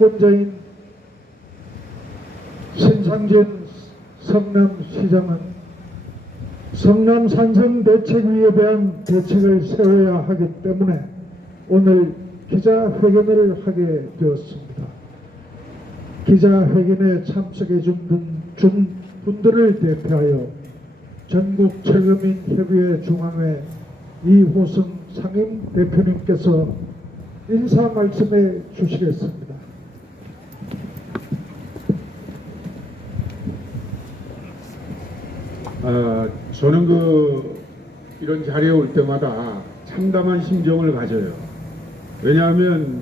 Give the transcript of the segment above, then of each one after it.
채권자인 신상진 성남시장은 성남 산성 대책위에 대한 대책을 세워야 하기 때문에 오늘 기자회견을 하게 되었습니다. 기자회견에 참석해 준 분들을 대표하여 전국 철거민 협의회 중앙회 이호승 상임 대표님께서 인사 말씀해 주시겠습니다. 저는 이런 자리에 올 때마다 참담한 심정을 가져요. 왜냐하면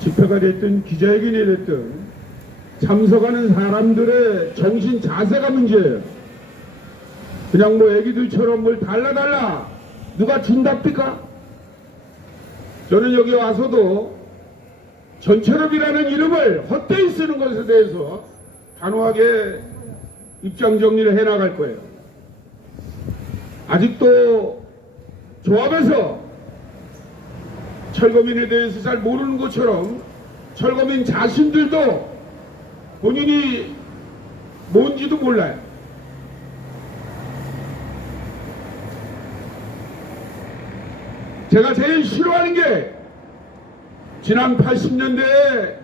집회가 됐든 기자회견이 됐든 참석하는 사람들의 정신 자세가 문제예요. 그냥 뭐 애기들처럼 뭘 달라달라 누가 준답니까? 저는 여기 와서도 전철업이라는 이름을 헛되이 쓰는 것에 대해서 단호하게 입장 정리를 해나갈 거예요. 아직도 조합에서 철거민에 대해서 잘 모르는 것처럼 철거민 자신들도 본인이 뭔지도 몰라요. 제가 제일 싫어하는 게 지난 80년대에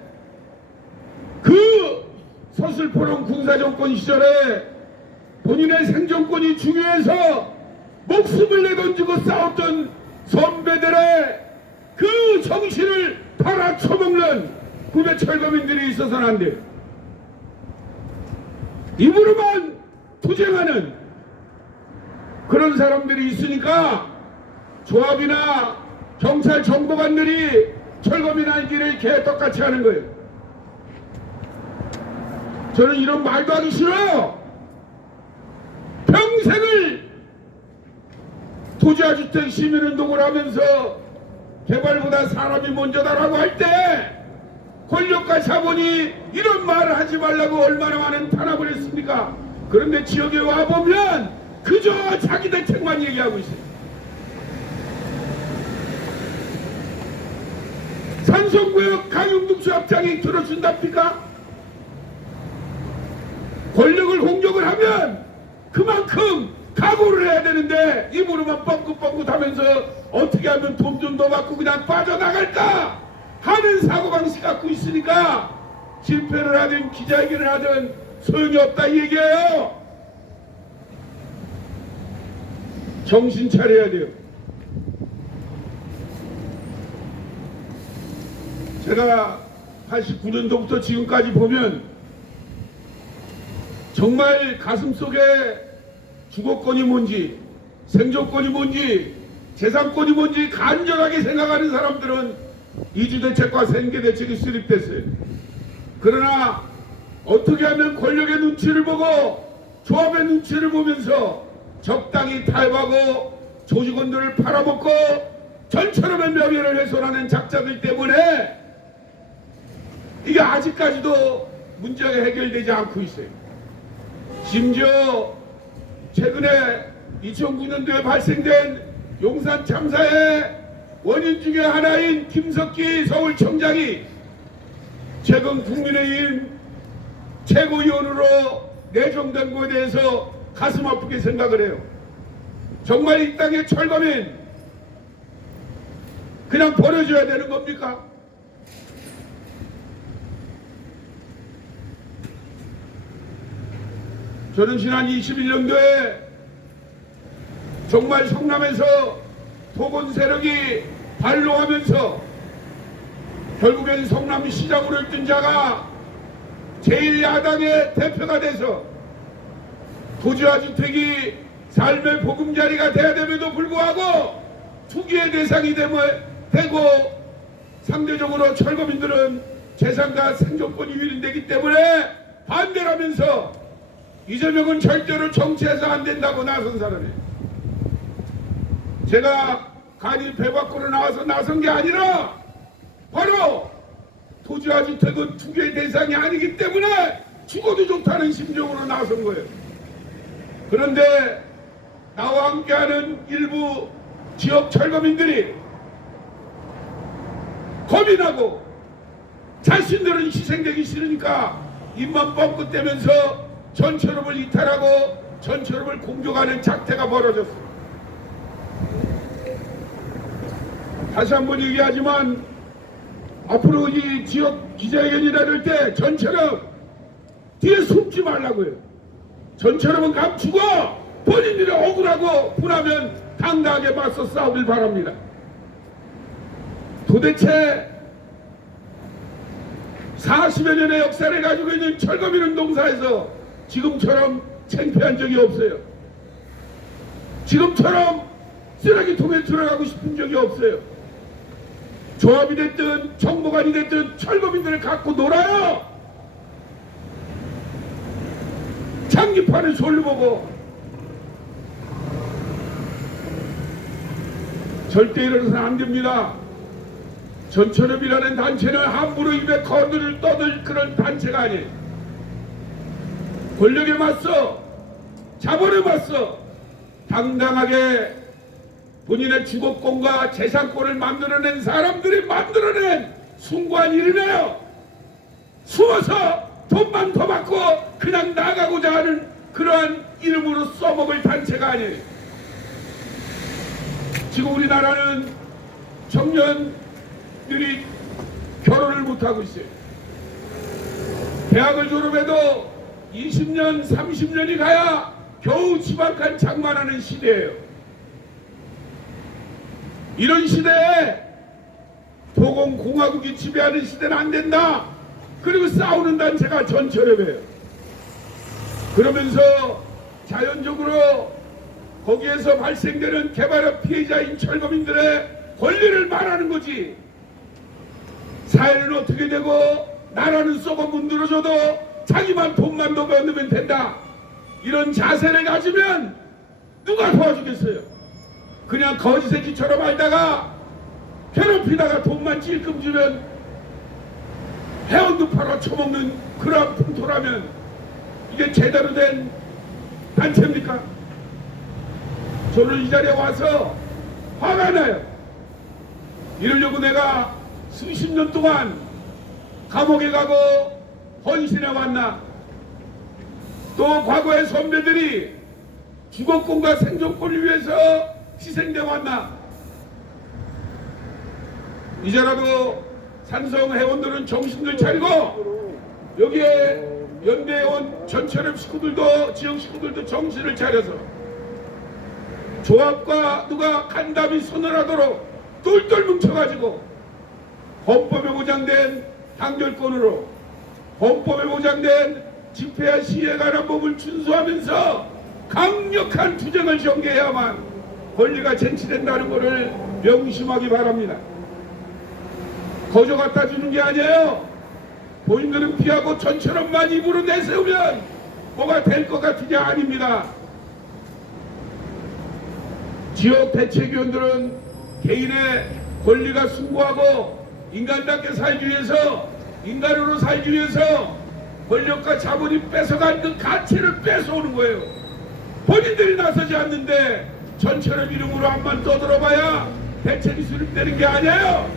그 서슬포롱 군사정권 시절에 본인의 생존권이 중요해서 목숨을 내던지고 싸웠던 선배들의 그 정신을 팔아쳐먹는 후배 철거민들이 있어서는 안 돼요. 입으로만 투쟁하는 그런 사람들이 있으니까 조합이나 경찰 정보관들이 철거민 알기를 개떡같이 하는 거예요. 저는 이런 말도 하기 싫어요. 평생을 토지아주택 시민운동을 하면서 개발보다 사람이 먼저다라고 할 때 권력과 자본이 이런 말을 하지 말라고 얼마나 많은 탄압을 했습니까? 그런데 지역에 와보면 그저 자기 대책만 얘기하고 있어요. 산성구역 강용동수 합장이 들어준답니까? 권력을 공격을 하면 그만큼 각오를 해야 되는데 입으로만 뻥긋뻥긋 하면서 어떻게 하면 돈 좀 더 받고 그냥 빠져나갈까 하는 사고방식 갖고 있으니까 집회를 하든 기자회견을 하든 소용이 없다 이 얘기예요. 정신 차려야 돼요. 제가 89년도부터 지금까지 보면 정말 가슴속에 주거권이 뭔지 생존권이 뭔지 재산권이 뭔지 간절하게 생각하는 사람들은 이주대책과 생계대책이 수립됐어요. 그러나 어떻게 하면 권력의 눈치를 보고 조합의 눈치를 보면서 적당히 타협하고 조직원들을 팔아먹고 전처럼의 명예를 훼손하는 작자들 때문에 이게 아직까지도 문제가 해결되지 않고 있어요. 심지어 최근에 2009년도에 발생된 용산 참사의 원인 중에 하나인 김석기 서울청장이 최근 국민의힘 최고위원으로 내정된 것에 대해서 가슴 아프게 생각을 해요. 정말 이 땅의 철거민 그냥 버려줘야 되는 겁니까? 저는 지난 21년도에 정말 성남에서 토건 세력이 발로하면서 결국엔 성남시장으로 뜬 자가 제1야당의 대표가 돼서 토지와 주택이 삶의 보금자리가 돼야 됨에도 불구하고 투기의 대상이 되고 상대적으로 철거민들은 재산과 생존권이 위임되기 때문에 반대를 하면서 이재명은 절대로 정치해서 안 된다고 나선 사람이에요. 제가 간이 배 밖으로 나와서 나선 게 아니라 바로 토지와 주택은 투기의 대상이 아니기 때문에 죽어도 좋다는 심정으로 나선 거예요. 그런데 나와 함께하는 일부 지역 철거민들이 겁이 나고 자신들은 희생되기 싫으니까 입만 뻥긋대면서 전철업을 이탈하고 전철업을 공격하는 작태가 벌어졌습니다. 다시 한번 얘기하지만 앞으로 이 지역 기자회견이나 이럴 때 전철업 뒤에 숨지 말라고요. 전철업은 감추고 본인들이 억울하고 분하면 당당하게 맞서 싸우길 바랍니다. 도대체 40여 년의 역사를 가지고 있는 철거민운동사에서 지금처럼 창피한 적이 없어요. 지금처럼 쓰레기통에 들어가고 싶은 적이 없어요. 조합이 됐든 정보관이 됐든 철거민들을 갖고 놀아요. 장기판을 졸로 보고. 절대 이러서는 안 됩니다. 전철업이라는 단체는 함부로 입에 거들을 떠들 그런 단체가 아니에요. 권력에 맞서 자본에 맞서 당당하게 본인의 주거권과 재산권을 만들어낸 사람들이 만들어낸 숭고한 일이네요. 숨어서 돈만 더 받고 그냥 나가고자 하는 그러한 이름으로 써먹을 단체가 아니에요. 지금 우리나라는 청년들이 결혼을 못하고 있어요. 대학을 졸업해도 20년, 30년이 가야 겨우 집 한 칸 장만하는 시대예요. 이런 시대에 도공공화국이 지배하는 시대는 안 된다. 그리고 싸우는 단체가 전철협이에요. 그러면서 자연적으로 거기에서 발생되는 개발업 피해자인 철거민들의 권리를 말하는 거지. 사회는 어떻게 되고 나라는 썩어 문드러져도 자기만 돈만 더 벌면 된다. 이런 자세를 가지면 누가 도와주겠어요. 그냥 거지새끼처럼 알다가 괴롭히다가 돈만 찔끔 주면 회원도 팔아 처먹는 그런 풍토라면 이게 제대로 된 단체입니까? 저는 이 자리에 와서 화가 나요. 이러려고 내가 수십 년 동안 감옥에 가고 헌신해 왔나? 또 과거의 선배들이 주거권과 생존권을 위해서 희생돼 왔나? 이제라도 산성 회원들은 정신들 차리고 여기에 연대에 온 전철업 식구들도 지역 식구들도 정신을 차려서 조합과 누가 간담이 손을 똘똘 뭉쳐가지고 헌법에 보장된 단결권으로 헌법에 보장된 집회와 시위에 관한 법을 준수하면서 강력한 투쟁을 전개해야만 권리가 쟁취된다는 것을 명심하기 바랍니다. 거저 갖다 주는 게 아니에요. 본인들은 피하고 전처럼만 입으로 내세우면 뭐가 될 것 같으냐? 아닙니다. 지역 대책위원들은 개인의 권리가 숭고하고 인간답게 살기 위해서 인간으로 살기 위해서 권력과 자본이 뺏어간 그 가치를 뺏어오는 거예요. 본인들이 나서지 않는데 전처럼 이름으로 한번 떠들어봐야 대책이 수립되는 게 아니에요.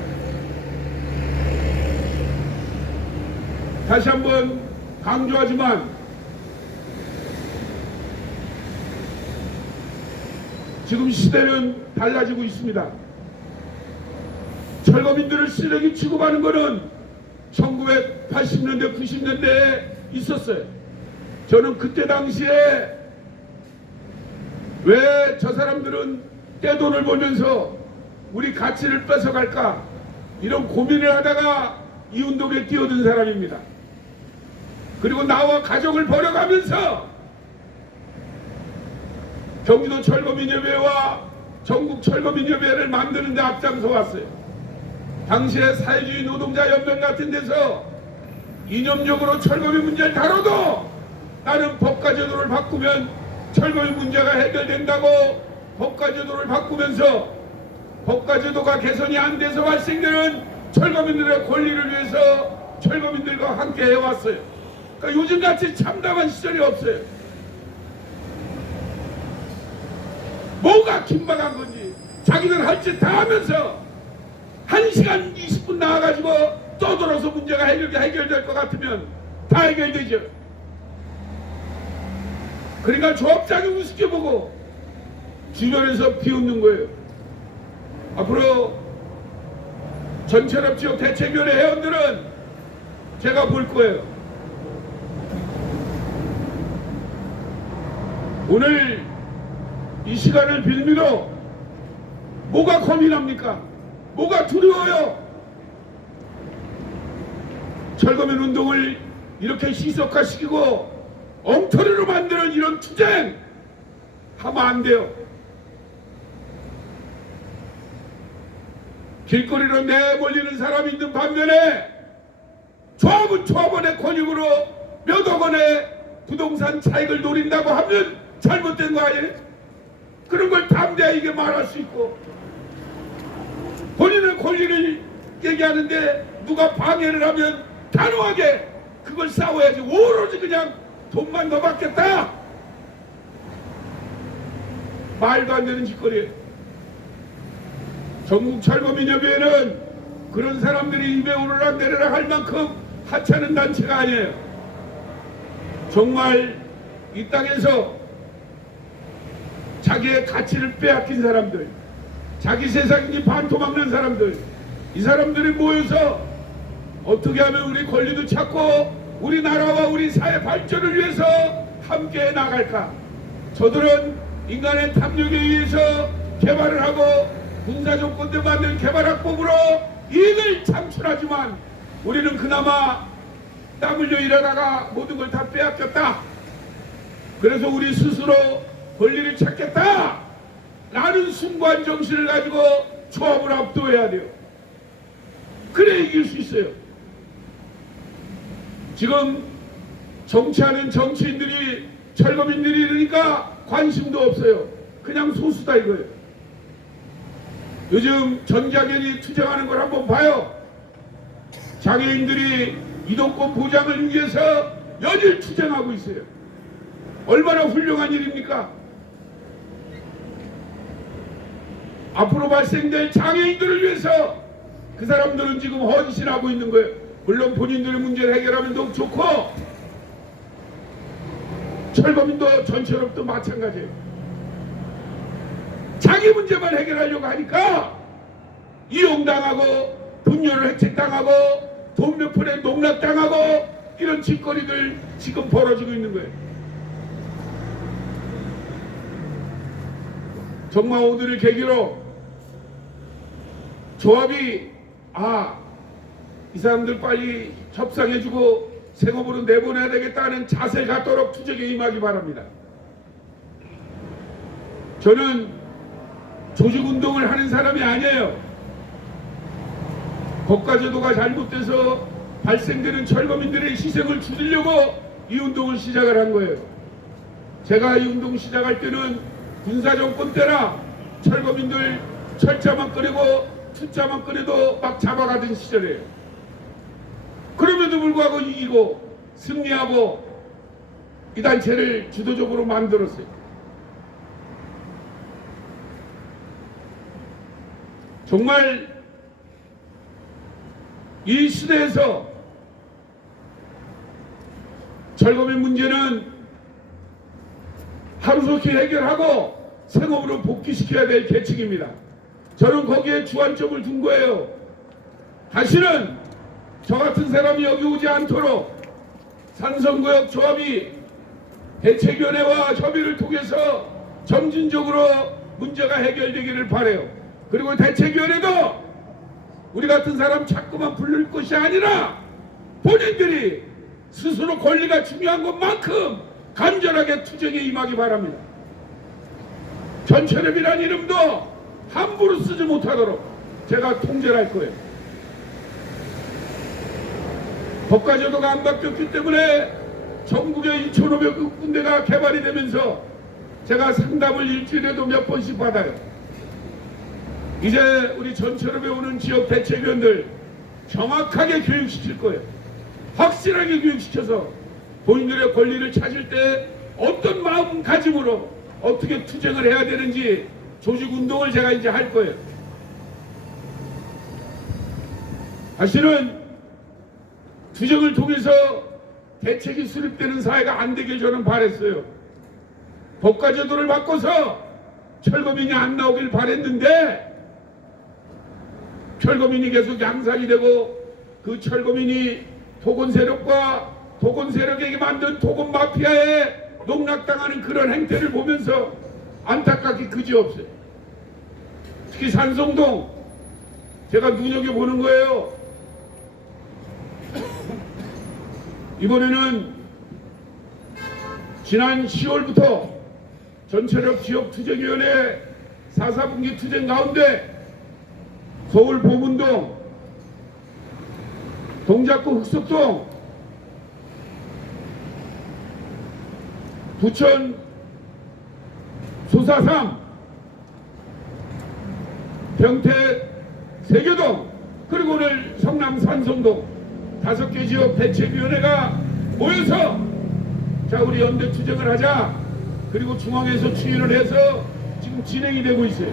다시 한번 강조하지만 지금 시대는 달라지고 있습니다. 철거민들을 쓰레기 취급하는 것은 1980년대 90년대에 있었어요. 저는 그때 당시에 왜 저 사람들은 떼돈을 벌면서 우리 가치를 뺏어갈까 이런 고민을 하다가 이 운동에 뛰어든 사람입니다. 그리고 나와 가족을 버려가면서 경기도 철거민협회와 전국 철거민협회를 만드는 데 앞장서 왔어요. 당시에 사회주의 노동자 연맹 같은 데서 이념적으로 철거민 문제를 다뤄도 나는 법과 제도를 바꾸면 철거민 문제가 해결된다고 법과 제도를 바꾸면서 법과 제도가 개선이 안 돼서 발생되는 철거민들의 권리를 위해서 철거민들과 함께 해왔어요. 그러니까 요즘같이 참담한 시절이 없어요. 뭐가 긴박한 건지 자기들 할 짓 다 하면서 1시간 20분 나와가지고 떠들어서 문제가 해결될 것 같으면 다 해결되죠. 그러니까 조합장이 우습게 보고 주변에서 비웃는 거예요. 앞으로 전철업 지역 대책위원회 회원들은 제가 볼 거예요. 오늘 이 시간을 빌미로 뭐가 고민합니까? 뭐가 두려워요? 철거민 운동을 이렇게 희석화시키고 엉터리로 만드는 이런 투쟁 하면 안 돼요. 길거리로 내몰리는 사람이 있는 반면에 조합은 조합원의 권익으로 몇 억 원의 부동산 차익을 노린다고 하면 잘못된 거 아니에요? 그런 걸 담대하게 말할 수 있고 본인의 권리를 얘기하는데 누가 방해를 하면 단호하게 그걸 싸워야지. 오로지 그냥 돈만 더 받겠다, 말도 안 되는 짓거리예요. 전국철거민협의회는 그런 사람들이 입에 오르락 내리락 할 만큼 하찮은 단체가 아니에요. 정말 이 땅에서 자기의 가치를 빼앗긴 사람들, 자기 세상이 반토막난 사람들, 이 사람들이 모여서 어떻게 하면 우리 권리도 찾고 우리나라와 우리 사회 발전을 위해서 함께 나갈까. 저들은 인간의 탐욕에 의해서 개발을 하고 군사정권들 만든 개발학법으로 이익을 창출하지만 우리는 그나마 땀 흘려 일하다가 모든 걸 다 빼앗겼다. 그래서 우리 스스로 권리를 찾겠다 라는 순간 정신을 가지고 조합을 압도해야 돼요. 그래 이길 수 있어요. 지금 정치하는 정치인들이 철거민들이 이러니까 관심도 없어요. 그냥 소수다 이거예요. 요즘 전자견이 투쟁하는 걸 한번 봐요. 장애인들이 이동권 보장을 위해서 연일 투쟁하고 있어요. 얼마나 훌륭한 일입니까? 앞으로 발생될 장애인들을 위해서 그 사람들은 지금 헌신하고 있는 거예요. 물론 본인들의 문제를 해결하면 너무 좋고 철거민도 전철업도 마찬가지예요. 자기 문제만 해결하려고 하니까 이용당하고 분열을 획책당하고 돈 몇 푼에 농락당하고 이런 짓거리들 지금 벌어지고 있는 거예요. 정말 오늘을 계기로 조합이 이 사람들 빨리 협상해주고 생업으로 내보내야 되겠다는 자세를 갖도록 투쟁에 임하기 바랍니다. 저는 조직운동을 하는 사람이 아니에요. 법과제도가 잘못돼서 발생되는 철거민들의 희생을 줄이려고 이 운동을 시작을 한 거예요. 제가 이 운동 시작할 때는 군사정권 때라 철거민들 철자만 끓이고 투자만 끓여도 막 잡아가던 시절이에요. 그럼에도 불구하고 이기고 승리하고 이 단체를 주도적으로 만들었어요. 정말 이 시대에서 철거민 문제는 하루속히 해결하고 생업으로 복귀시켜야 될 계책입니다. 저는 거기에 주안점을 둔 거예요. 다시는 저 같은 사람이 여기 오지 않도록 산성구역 조합이 대책위원회와 협의를 통해서 점진적으로 문제가 해결되기를 바라요. 그리고 대책위원회도 우리 같은 사람 자꾸만 부를 것이 아니라 본인들이 스스로 권리가 중요한 것만큼 간절하게 투쟁에 임하기 바랍니다. 전철협이라는 이름도 함부로 쓰지 못하도록 제가 통제를 할 거예요. 법과제도가 안 바뀌었기 때문에 전국에 2,500군데가 개발이 되면서 제가 상담을 일주일에도 몇 번씩 받아요. 이제 우리 전철업에 오는 지역 대책위원들 정확하게 교육시킬 거예요. 확실하게 교육시켜서 본인들의 권리를 찾을 때 어떤 마음가짐으로 어떻게 투쟁을 해야 되는지 조직운동을 제가 이제 할 거예요. 다시는 투쟁을 통해서 대책이 수립되는 사회가 안 되길 저는 바랬어요. 법과 제도를 바꿔서 철거민이 안 나오길 바랬는데 철거민이 계속 양산이 되고 그 철거민이 토건 세력과 토건 세력에게 만든 토건 마피아에 농락당하는 그런 행태를 보면서 안타깝게 그지없어요. 특히 산성동 제가 눈여겨보는 거예요. 이번에는 지난 10월부터 전체력 지역투쟁위원회 4.4분기 투쟁 가운데 서울 보문동, 동작구 흑석동, 부천 소사삼, 평택 세계동, 그리고 오늘 성남 산성동 5개 지역 대책위원회가 모여서 자 우리 연대 투쟁을 하자. 그리고 중앙에서 추인을 해서 지금 진행이 되고 있어요.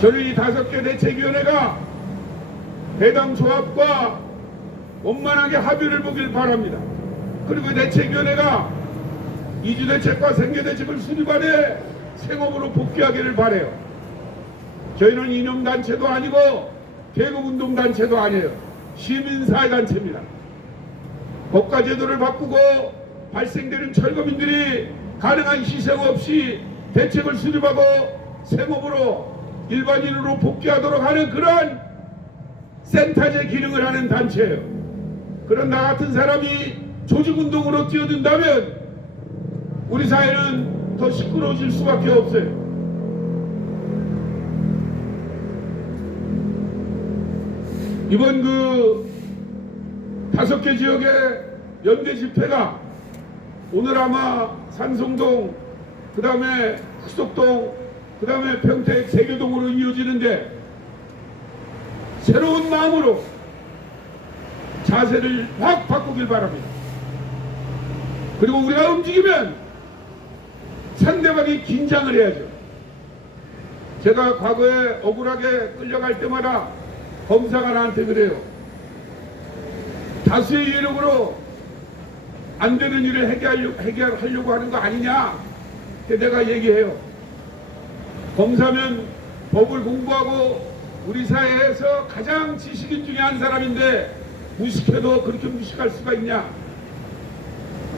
저는 이 5개 대책위원회가 해당 조합과 원만하게 합의를 보길 바랍니다. 그리고 대책위원회가 이주대책과 생계대책을 수립안에 생업으로 복귀하기를 바라요. 저희는 이념단체도 아니고 계급운동단체도 아니에요. 시민사회단체입니다. 법과 제도를 바꾸고 발생되는 철거민들이 가능한 희생 없이 대책을 수립하고 생업으로 일반인으로 복귀하도록 하는 그런 센터제 기능을 하는 단체예요. 그런 나 같은 사람이 조직운동으로 뛰어든다면 우리 사회는 더 시끄러워질 수밖에 없어요. 이번 그 5개 지역의 연대 집회가 오늘 아마 산성동, 그 다음에 흑석동, 그 다음에 평택 세계동으로 이어지는데 새로운 마음으로 자세를 확 바꾸길 바랍니다. 그리고 우리가 움직이면 상대방이 긴장을 해야죠. 제가 과거에 억울하게 끌려갈 때마다 검사가 나한테 그래요. 다수의 이력으로 안 되는 일을 해결하려고 하는 거 아니냐. 내가 얘기해요. 검사면 법을 공부하고 우리 사회에서 가장 지식인 중에 한 사람인데 무식해도 그렇게 무식할 수가 있냐.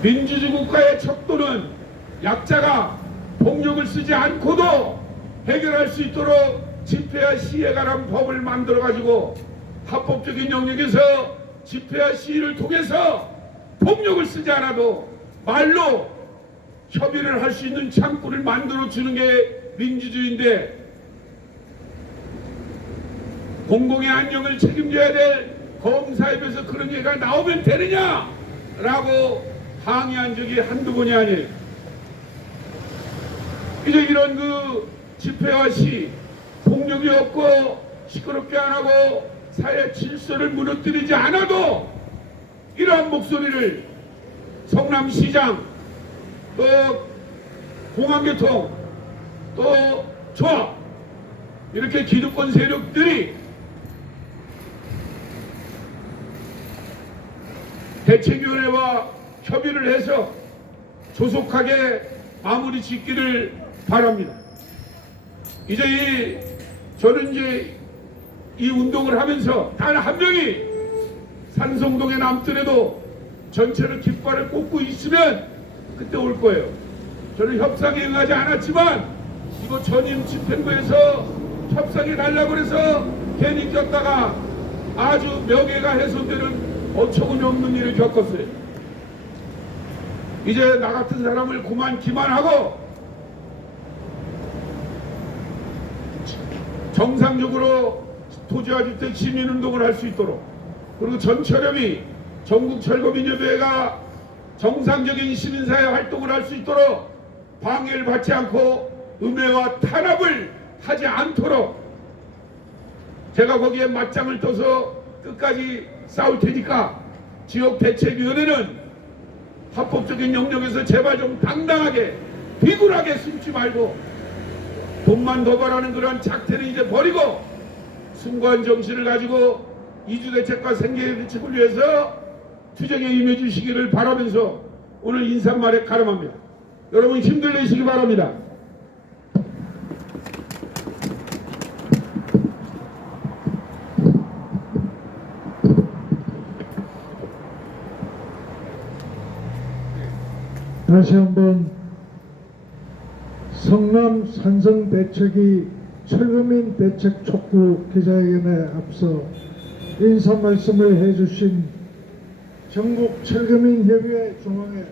민주주의 국가의 척도는 약자가 폭력을 쓰지 않고도 해결할 수 있도록 집회와 시위에 관한 법을 만들어 가지고 합법적인 영역에서 집회와 시위를 통해서 폭력을 쓰지 않아도 말로 협의를 할 수 있는 창구를 만들어 주는 게 민주주의인데 공공의 안녕을 책임져야 될 검사에 비해서 그런 얘기가 나오면 되느냐라고 항의한 적이 한두 번이 아니에요. 이제 이런 그 집회와 시 폭력이 없고 시끄럽게 안 하고 사회 질서를 무너뜨리지 않아도 이러한 목소리를 성남시장 또 공항교통 또 조합 이렇게 기득권 세력들이 대책위원회와 협의를 해서 조속하게 마무리 짓기를 바랍니다. 저는 이제 이 운동을 하면서 단 한 명이 산성동에 남더라도 전체를 깃발을 꽂고 있으면 그때 올 거예요. 저는 협상에 응하지 않았지만 이거 전임 집행부에서 협상해 달라고 해서 괜히 꼈다가 아주 명예가 훼손되는 어처구니 없는 일을 겪었어요. 이제 나 같은 사람을 그만 기만하고 정상적으로 토지와 주택 시민운동을 할 수 있도록 그리고 전철협이 전국철거민협회가 정상적인 시민사회 활동을 할 수 있도록 방해를 받지 않고 음해와 탄압을 하지 않도록 제가 거기에 맞짱을 떠서 끝까지 싸울 테니까 지역대책위원회는 합법적인 영역에서 제발 좀 당당하게 비굴하게 숨지 말고 돈만 더 벌하는 그런 작태는 이제 버리고 숭고한 정신을 가지고 이주대책과 생계대책을 위해서 투쟁에 임해 주시기를 바라면서 오늘 인사말에 가름합니다. 여러분 힘들 내시기 바랍니다. 다시 한번 성남 산성 대책이 철거민 대책 촉구 기자회견에 앞서 인사 말씀을 해주신 전국 철거민 협의회 중앙회